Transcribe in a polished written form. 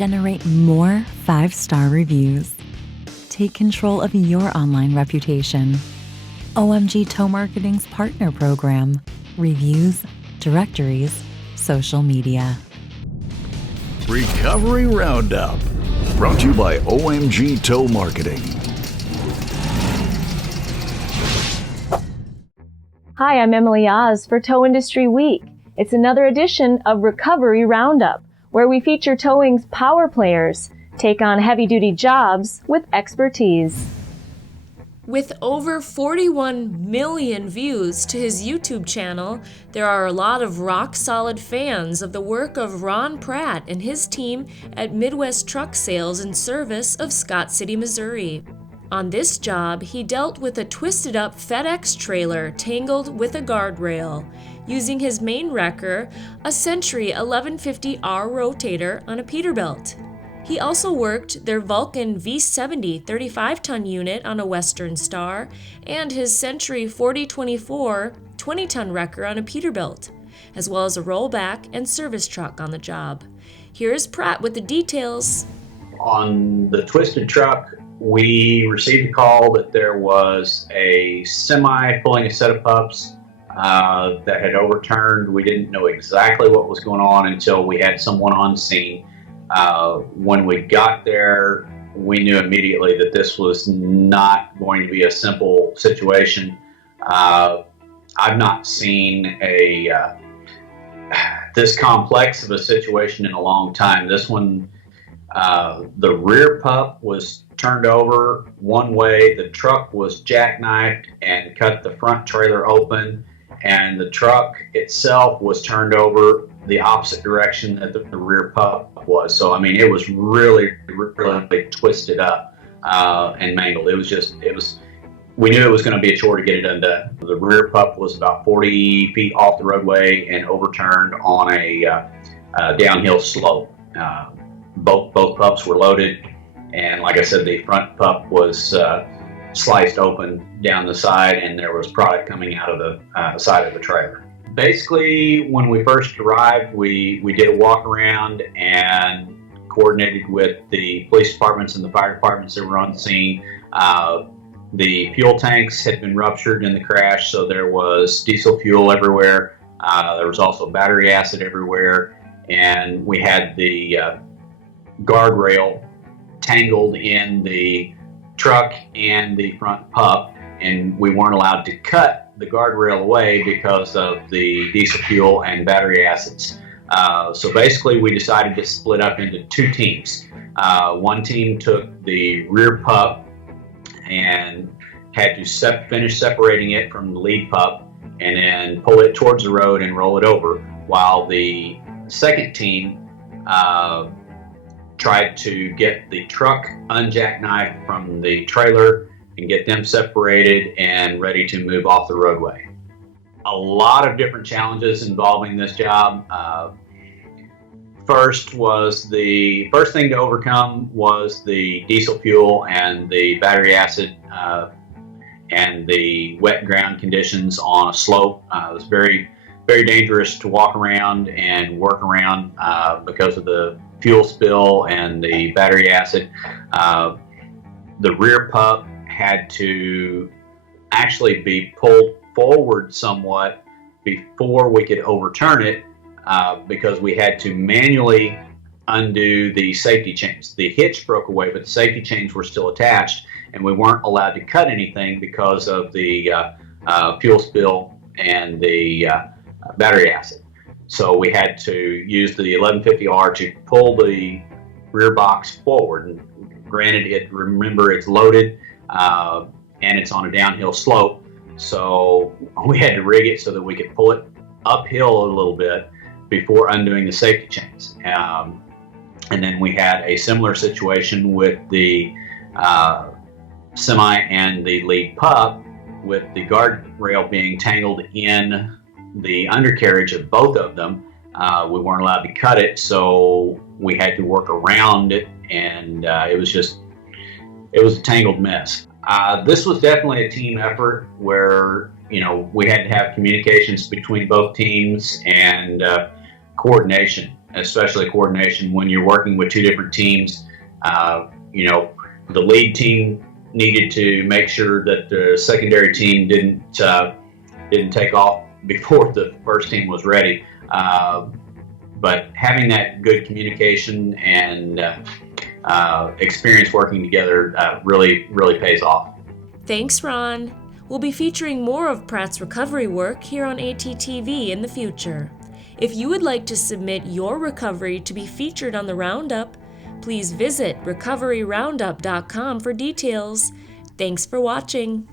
generate more 5-star reviews. Take control of your online reputation. OMG Tow Marketing's partner program, reviews, directories, social media. Recovery Roundup, brought to you by OMG Tow Marketing. Hi, I'm Emily Oz for Tow Industry Week. It's another edition of Recovery Roundup, where we feature towing's power players, take on heavy-duty jobs with expertise. With over 41 million views to his YouTube channel, there are a lot of rock-solid fans of the work of Ron Pratt and his team at Midwest Truck Sales and Service of Scott City, Missouri. On this job, he dealt with a twisted-up FedEx trailer tangled with a guardrail, using his main wrecker, a Century 1150R rotator on a Peterbilt. He also worked their Vulcan V70 35-ton unit on a Western Star and his Century 4024 20-ton wrecker on a Peterbilt, as well as a rollback and service truck on the job. Here's Pratt with the details. On the twisted truck, we received a call that there was a semi pulling a set of pups that had overturned. We didn't know exactly what was going on until we had someone on scene. When we got there, we knew immediately that this was not going to be a simple situation. I've not seen this complex of a situation in a long time. This one, the rear pup was turned over one way, the truck was jackknifed and cut the front trailer open, and the truck itself was turned over the opposite direction that the rear pup was. So, I mean, it was really, really twisted up and mangled. We knew it was going to be a chore to get it undone. The rear pup was about 40 feet off the roadway and overturned on a downhill slope. Both pups were loaded, and like I said, the front pup was sliced open down the side, and there was product coming out of the side of the trailer. Basically, when we first arrived, we did a walk around and coordinated with the police departments and the fire departments that were on scene. The fuel tanks had been ruptured in the crash, so there was diesel fuel everywhere. There was also battery acid everywhere, and we had the guardrail tangled in the truck and the front pup, and we weren't allowed to cut the guardrail away because of the diesel fuel and battery acids. So basically we decided to split up into two teams. One team took the rear pup and had to finish separating it from the lead pup and then pull it towards the road and roll it over, while the second team tried to get the truck unjackknifed from the trailer and get them separated and ready to move off the roadway. A lot of different challenges involving this job. First thing to overcome was the diesel fuel and the battery acid and the wet ground conditions on a slope. It was very, very dangerous to walk around and work around because of the fuel spill and the battery acid. The rear pup had to actually be pulled forward somewhat before we could overturn it because we had to manually undo the safety chains. The hitch broke away, but the safety chains were still attached, and we weren't allowed to cut anything because of the fuel spill and the battery acid. So we had to use the 1150R to pull the rear box forward. And granted, remember it's loaded and it's on a downhill slope, so we had to rig it so that we could pull it uphill a little bit before undoing the safety chains. And then we had a similar situation with the semi and the lead pup, with the guardrail being tangled in the undercarriage of both of them. We weren't allowed to cut it, so we had to work around it, and it was a tangled mess. This was definitely a team effort where, we had to have communications between both teams and coordination. especially coordination when you're working with two different teams. The lead team needed to make sure that the secondary team didn't take off before the first team was ready. But having that good communication and experience working together really pays off. Thanks, Ron. We'll be featuring more of Pratt's recovery work here on ATTV in the future. If you would like to submit your recovery to be featured on the Roundup, please visit recoveryroundup.com for details. Thanks for watching.